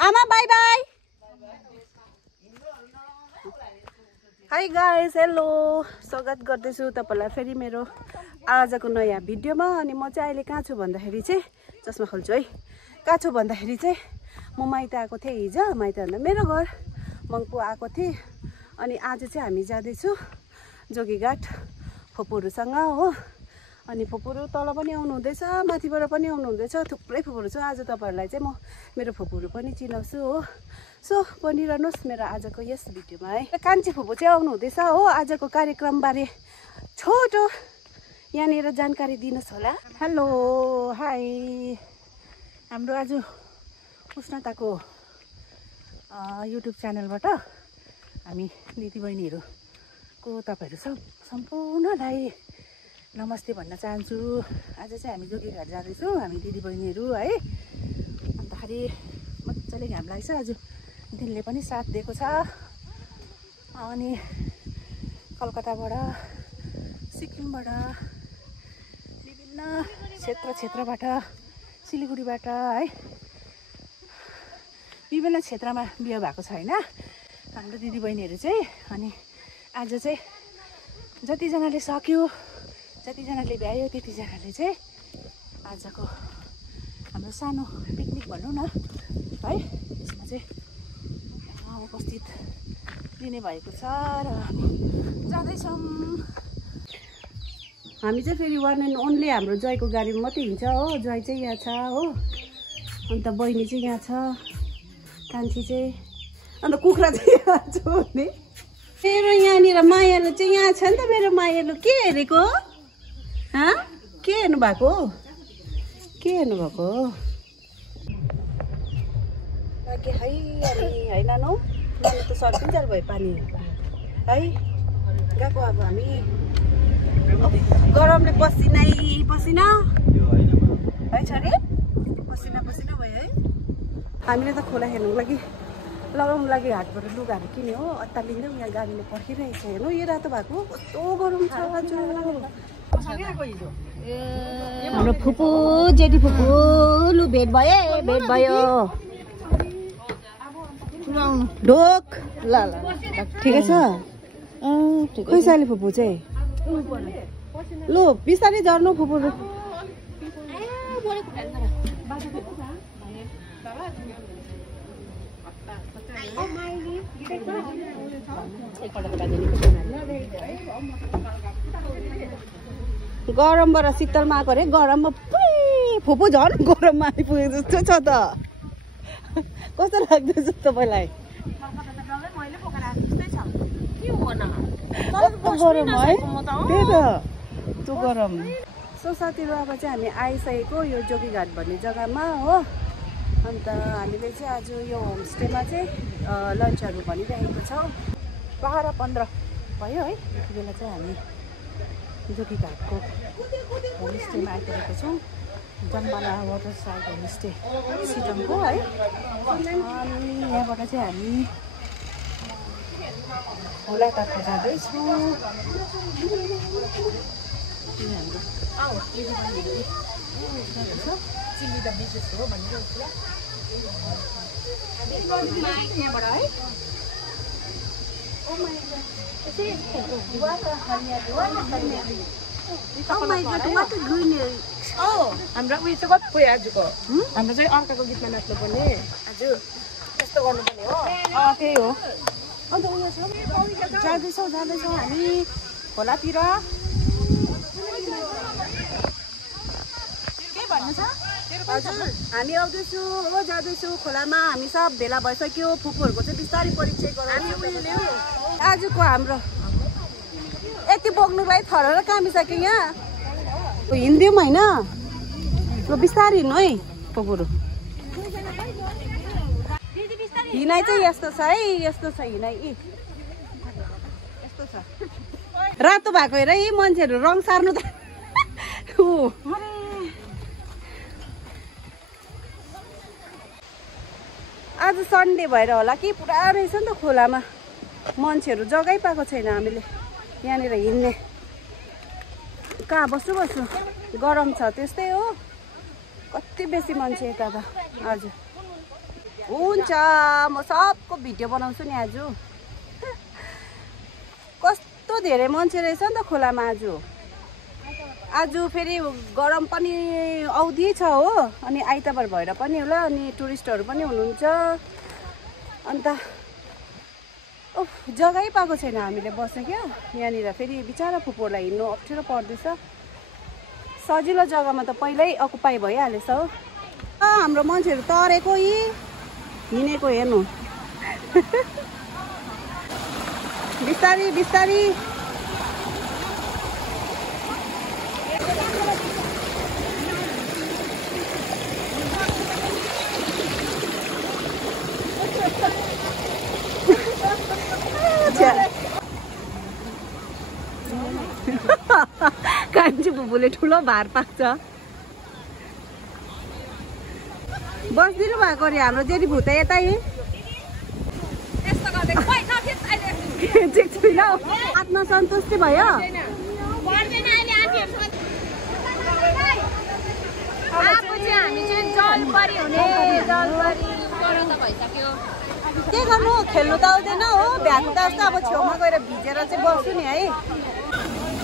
आमा by by. High guys, hello, स्वागत गर्दैछु तपाईलाई फेरि मेरो आजको नयाँ भिडियोमा। अनि म चाहिँ अहिले कहाँ छु भन्दाखेरि चाहिँ चस्मा खोल्छु है। कहाँ छु भन्दाखेरि चाहिँ म माइत आएको थिएँ हिजो। माइत भन्दा मेरो घर मङ्पू आएको थिएँ। अनि आज चाहिँ हामी जाँदैछु जोगीघाट फुपूहरूसँग हो। अनि फुपूहरू तल पनि आउनु हुँदैछ, माथिबाट पनि आउनु हुँदैछ, थुप्रै फुपूहरू छ। आज तपाईहरुलाई चाहिँ म मेरो फुपूहरू पनि चिनाउँछु हो। सो बनिरहनुहोस् मेरो आजको यस भिडियोमा है। कान्छी फुपू चाहिँ आउनु हुँदैछ हो। आजको कार्यक्रमबारे छोटो यहाँनिर जानकारी दिनुहोस् होला। Hello, high. हाम्रो आज उष्णताको युट्युब च्यानलबाट हामी दिदीबहिनीहरूको तपाईहरु सम्पूर्णलाई नमस्ते भन्न चाहन्छु। आज चाहिँ हामी जोगीघाट जाँदैछौँ हामी दिदीबहिनीहरू है। अन्तखेरि मजाले घाम लाग्छ, आज दिनले पनि साथ दिएको छ। अनि कलकत्ताबाट, सिक्किमबाट, विभिन्न क्षेत्रबाट, सिलगढीबाट है, विभिन्न क्षेत्रमा बिहे भएको छ होइन हाम्रो दिदीबहिनीहरू चाहिँ। अनि आज चाहिँ जतिजनाले सक्यो, जतिजनाले भ्यायो, त्यतिजनाले चाहिँ आजको हाम्रो सानो पिकनिक भनौँ न है, त्यसमा चाहिँ उपस्थित लिने भएको छ र हामी जाँदैछौँ। हामी चाहिँ फेरि वान एन्ड ओन्ली हाम्रो जयको गाडीमा मात्रै हिँड्छ हो। जय चाहिँ यहाँ छ हो, अन्त बहिनी चाहिँ यहाँ छ, कान्छी चाहिँ, अन्त कुखुरा चाहिँ यहाँ छ भने मेरो यहाँनिर मायालु चाहिँ यहाँ छ नि त। मेरो मायालु के हेरेको? के हेर्नु भएको? के हेर्नु भएको? के है होइन नौ मलाई त सर्किन्छ भयो पानी है। गएको अब हामी गरमले पसिना है छ अरे, पसिना भयो है। हामीले त खोला हेर्नुको लागि लगाउनु लागि हाटबाट लुगाहरू किन्यो हो। अत्तालिँदै यहाँ गाडीले पर्खिरहेको छ। हेर्नु यो रातो भएको कस्तो गरम छ आज। हाम्रो फुपू जेठी फुपू लु भेट भयो ढोक ल ठिकै छ। खै साले फुपू चाहिँ लु बिस्तारै झर्नु फुपू। गरमबाट शीतलमा आएको अरे, गरममा फुपू झन् गरममा आइपुगेको जस्तो छ त। कस्तो लाग्दैछ तपाईँलाई? गरम है, त्यही त त्यो गरम। सो साथीहरू अब चाहिँ हामी आइसकेको यो जोगीघाट भन्ने जग्गामा हो। अन्त हामीले चाहिँ आज यो होमस्टेमा चाहिँ लन्चहरू भनिरहेको छौँ। 12-15 भयो है। यति बेला चाहिँ हामी जोगीघाटको होमस्टेमा आइपुगेको छौँ। जम्बाला वाटर साइड होमस्टे सिटङको है। अनि यहाँबाट चाहिँ हामी खोलातर्फ जाँदैछौँ। हाम्रो चिल्ली द बिचेस हो भनिरहेको यहाँबाट है। हाम्रो उयो चाहिँ कति भयो आजको? हाम्रो चाहिँ अर्काको गीतमा नाच्नुपर्ने आज त्यस्तो गर्नुपर्ने हो। त्यही हो। अन्त उयो छ जाँदैछौँ हामी खोलातिर। के भन्नु छ? हजुर हामी आउँदैछु हो, जाँदैछु खोलामा। हामी सब भेला भइसक्यो। फुपूहरूको चाहिँ बिस्तारै परिचय गराउँछु। आजको हाम्रो यति बोक्नु भाइ थर र कामिसक्यो यहाँ हिँड्यौँ होइन। बिस्तारै हिँड्नु है फुपूहरू। हिँडाइ चाहिँ यस्तो छ है, यस्तो छ हिँडाइ। यस्तो छ रातो भएको हेर यी मान्छेहरू रङ सार्नु त। आज सन्डे भएर होला कि पुरा रहेछ नि त खोलामा मान्छेहरू। जग्गै पाएको छैन हामीले यहाँनिर हिँड्ने। कहाँ बस्छु गरम छ त्यस्तै हो। कति बेसी मान्छे यता त। हजुर हुन्छ म सबको भिडियो बनाउँछु नि आज कस्तो धेरै मान्छे रहेछ नि त खोलामा आज फेरि गरम पनि औधी छ हो अनि आइतबार भएर पनि होला अनि टुरिस्टहरू पनि हुनुहुन्छ अन्त जग्गै पाएको छैन हामीले बस्न क्या यहाँनिर फेरि बिचारा फुपूहरूलाई हिँड्नु अप्ठ्यारो पर्दैछ सजिलो जग्गामा त पहिल्यै अकुपाई भइहालेछ हो हाम्रो मान्छेहरू तरेको हिँडेको हेर्नु बिस्तारी बिस्तारी कान्छी फुपूले ठुलो भार पाक्छ बस्दिनु भएको अरे हाम्रो जेठी भुता यतै आत्मसन्तुष्टि भयो के गर्नु खेल्नु त आउँदैन हो भ्याएको त जस्तो अब छेउमा गएर भिजेर चाहिँ बस्छु नि है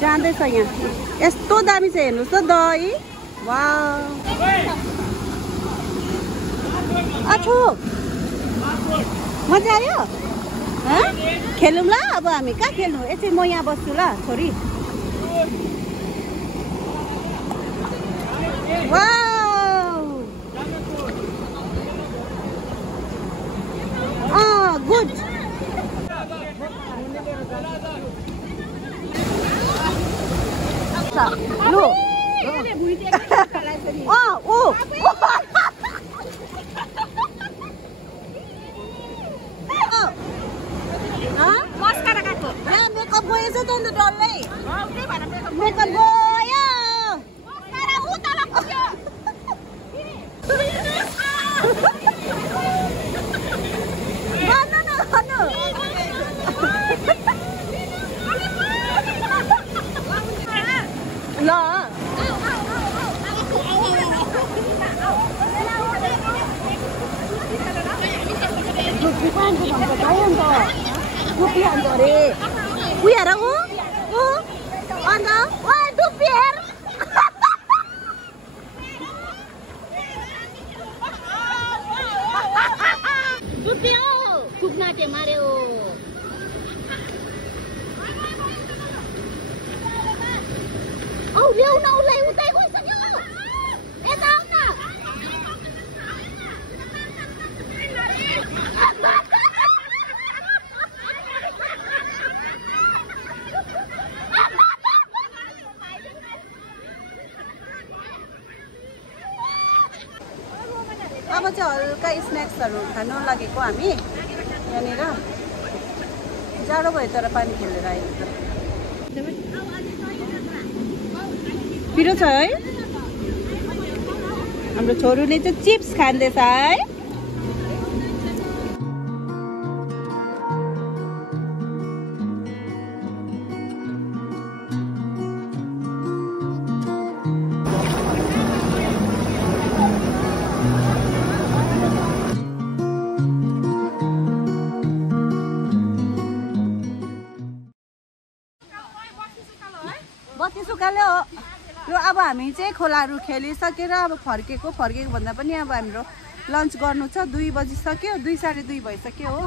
जाँदैछ यहाँ यस्तो दामी छ हेर्नुहोस् त दही वाह अछु मजा आयो खेलौँ ल अब हामी कहाँ खेल्नु एकछिन म यहाँ बस्छु ल छोरी गुड लु मेकअप गएछ त अन्त डल्लै मेकअप गयो ल हेर अन्त डुब्बी हेर डुब्बी हो फुक्नाटे मार्यो औ ल्याउ न उसलाई उतै गइसक्यो यता आउ न अब चाहिँ हल्का स्न्याक्सहरू खानु लागेको हामी यहाँनिर जाडो भयो तर पानी खेलेर आएको पिरो छ है हाम्रो छोरीले चाहिँ चिप्स खाँदैछ है बत्ती सुकाल्यो यो अब हामी चाहिँ खोलाहरू खेलिसकेर अब फर्केको भन्दा पनि अब हाम्रो लन्च गर्नु छ 2 बजिसक्यो 2 साढे 2 भइसक्यो हो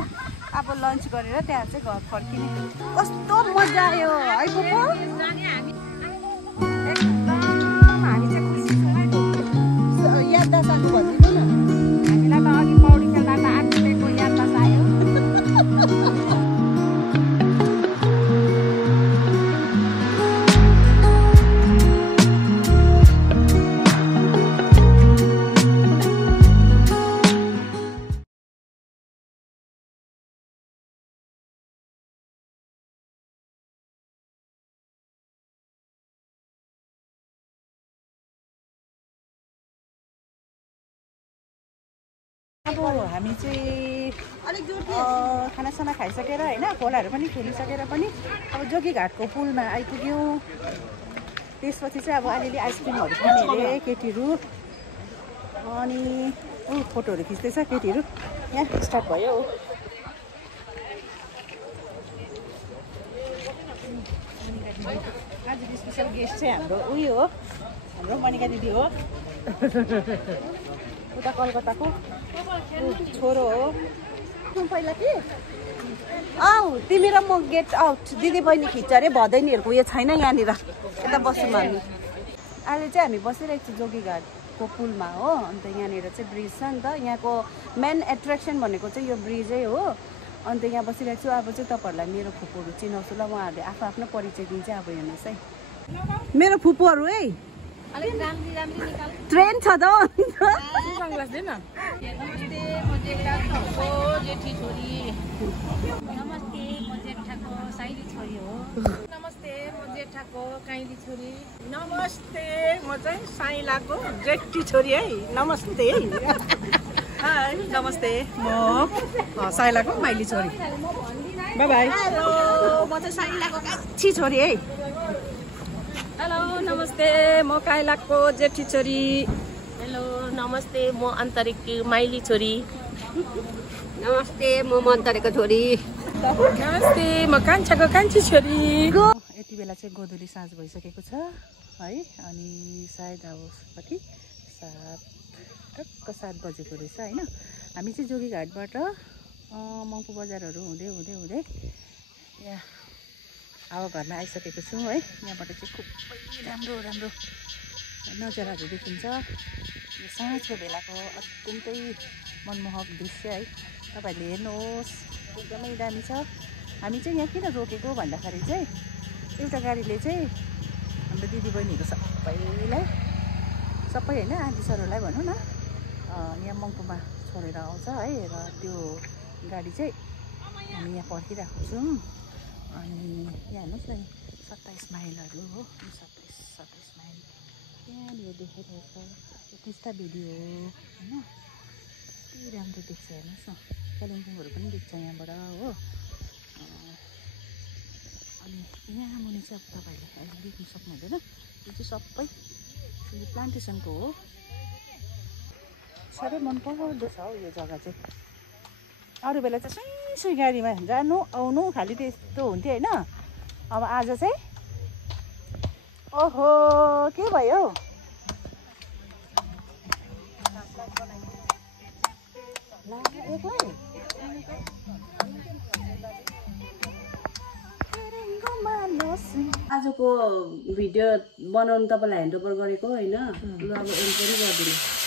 अब लन्च गरेर त्यहाँ चाहिँ घर फर्किने कस्तो मजा आयो है पुपु हामी चाहिँ खुसी छौँ याददास्त भनिदिनु न हामीलाई त अघि पौडी खेल्दा त आफूलेको याददास्त आयो अब हामी चाहिँ अलिक खानासाना खाइसकेर होइन खोलाहरू पनि खेलिसकेर पनि अब जोगीघाटको पुलमा आइपुग्यौँ त्यसपछि चाहिँ अब अलिअलि आइसक्रिमहरू पनि हेरेँ केटीहरू अनि फोटोहरू खिच्दैछ केटीहरू यहाँ स्टार्ट भयो हो आजको स्पेसल गेस्ट चाहिँ हाम्रो उयो हो हाम्रो मनिका दिदी हो उता कलकत्ताको छोरो हो पहिला के तिमी र म गेट आउट दिदी बहिनी खिच्छ अरे भदैनीहरूको उयो छैन यहाँनिर यता बसौँ हामी अहिले चाहिँ हामी बसिरहेको छौँ जोगीघाटको पुलमा हो अन्त यहाँनिर चाहिँ ब्रिज छ नि त यहाँको मेन एट्र्याक्सन भनेको चाहिँ यो ब्रिजै हो अन्त यहाँ बसिरहेको छु अब चाहिँ तपाईँहरूलाई मेरो फुपूहरू चिनाउँछु ल उहाँहरूले आफ्नो आफ्नो परिचय दिन्छ अब हेर्नुहोस् है मेरो फुपूहरू है ट्रेन छ त नमस्ते म जेठाको साइली छोरी हो नमस्ते म जेठाको काइली छोरी नमस्ते म चाहिँ साइलाको जेठी छोरी है नमस्ते हाई नमस्ते म साइलाको माइली छोरी बाई बाई हेलो म चाहिँ साइलाको कान्छी छोरी है हेलो नमस्ते म काइलाको जेठी छोरी हेलो नमस्ते म अन्तरिकी माइली छोरी नमस्ते म मन्तरेको छोरी नमस्ते म कान्छाको कान्छी छोरी यति बेला चाहिँ गोधुली साँझ भइसकेको छ है अनि सायद अब कति 7 बजेको रहेछ होइन हामी चाहिँ जोगीघाटबाट मङ्पू बजारहरू हुँदै हुँदै हुँदै यहाँ हावा घरमा आइसकेको छौँ है यहाँबाट चाहिँ खुबै राम्रो राम्रो नजाराहरू देखिन्छ यो साँझको बेलाको अत्यन्तै मनमोहक दृश्य है तपाईँहरूले हेर्नुहोस् एकदमै दामी छ हामी चाहिँ यहाँ किन रोकेको भन्दाखेरि चाहिँ एउटा गाडीले चाहिँ हाम्रो दिदीबहिनीहरू सबै होइन आन्टीसहरूलाई भनौँ न यहाँ मङ्पूमा छोडेर आउँछ है र त्यो गाडी चाहिँ हामी यहाँ पर्खिरहेको छौँ अनि यहाँ हेर्नुहोस् न 27 माइलहरू हो 27 माइल त्यहाँनिर देखाइरहेको छ टिस्टा भिडियो होइन कति राम्रो देख्छ हेर्नुहोस् न कालिम्पोङहरू पनि देख्छ यहाँबाट हो अनि यहाँ मुनि चाहिँ अब तपाईँहरूले अहिले देख्नु सक्नुहुँदैन यो चाहिँ सबै प्लान्टेसनको हो साह्रै मनपर्दो छ हौ यो जग्गा चाहिँ अरू बेला चाहिँ सुई गाडीमा जानु आउनु खालि त्यस्तो हुन्थ्यो होइन अब आज चाहिँ ओहो के भयो आजको भिडियो बनाउनु तपाईँलाई ह्यान्डओभर गरेको होइन ल अब एन्ड पनि गरिदिनु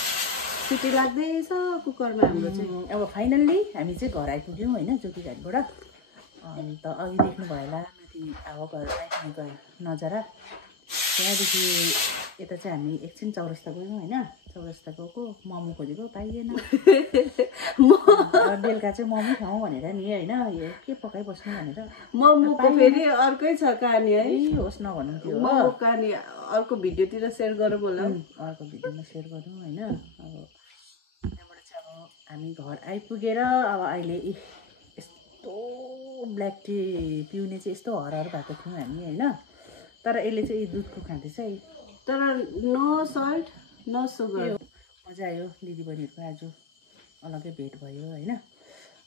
सिटी लाग्दैछ कुकरमा हाम्रो चाहिँ अब फाइनल्ली हामी चाहिँ घर आइपुग्यौँ होइन जोगीघाटबाट अन्त अघि देख्नु भयो होला माथि हावा घर आइपुगेको नजारा त्यहाँदेखि यता चाहिँ हामी एकछिन चौरस्ता गयौँ होइन चौरस्ता गएको मोमो खोजेको पाइएन बेलुका चाहिँ मोमो खाउँ भनेर नि होइन यो के पकाइबस्नु भनेर मोमोको फेरि अर्कै छ कहानी है होस् नभनौँ त्यो मोमो कहानी अर्को भिडियोतिर सेयर गरौँ होला अर्को भिडियोमा सेयर गरौँ होइन अब त्यहाँबाट चाहिँ अब हामी घर आइपुगेर अब अहिले यस्तो ब्ल्याक टी पिउने चाहिँ यस्तो हरार भएको थियौँ हामी होइन तर यसले चाहिँ दुधको खाँदैछ है तर नो सल्ट नो सुगर मजा आयो दिदीबहिनीहरूको आज अलग्गै भेट भयो होइन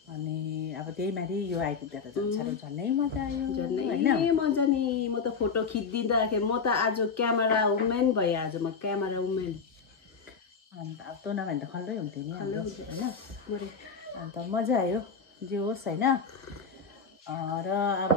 अनि अब त्यही माथि यो आइपुग्दा त झन् साह्रो झन्नै मजा आयो झन्नै मजा नि म त फोटो खिचिदिँदाखेरि म त आज क्यामेरा वुमेन भएँ आज म क्यामेरा वुमेन अन्त अब तँ नभए त खल्लै हुन्थ्यो नि होइन अन्त मजा आयो जे होस् होइन र अब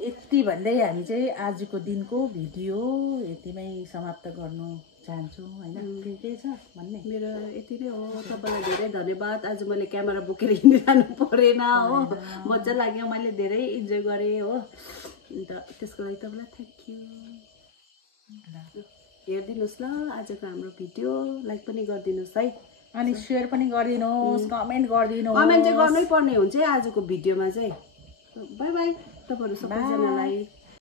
यति भन्दै हामी चाहिँ आजको दिनको भिडियो यतिमै समाप्त गर्नु चाहन्छु होइन के छ भन्ने मेरो यति नै हो तपाईँलाई धेरै धन्यवाद आज मैले क्यामेरा बोकेर हिँडिरहनु परेन हो मजा लाग्यो मैले धेरै इन्जोय गरेँ हो अन्त त्यसको लागि तपाईँलाई थ्याङ्क यू हेरिदिनुहोस् ल आजको हाम्रो भिडियो लाइक पनि गरिदिनुहोस् है अनि सेयर पनि गरिदिनुहोस् कमेन्ट गरिदिनुहोस् कमेन्ट चाहिँ गर्नै पर्ने हुन्छ है आजको भिडियोमा चाहिँ बाई बाई तपाईँहरू सबैजनालाई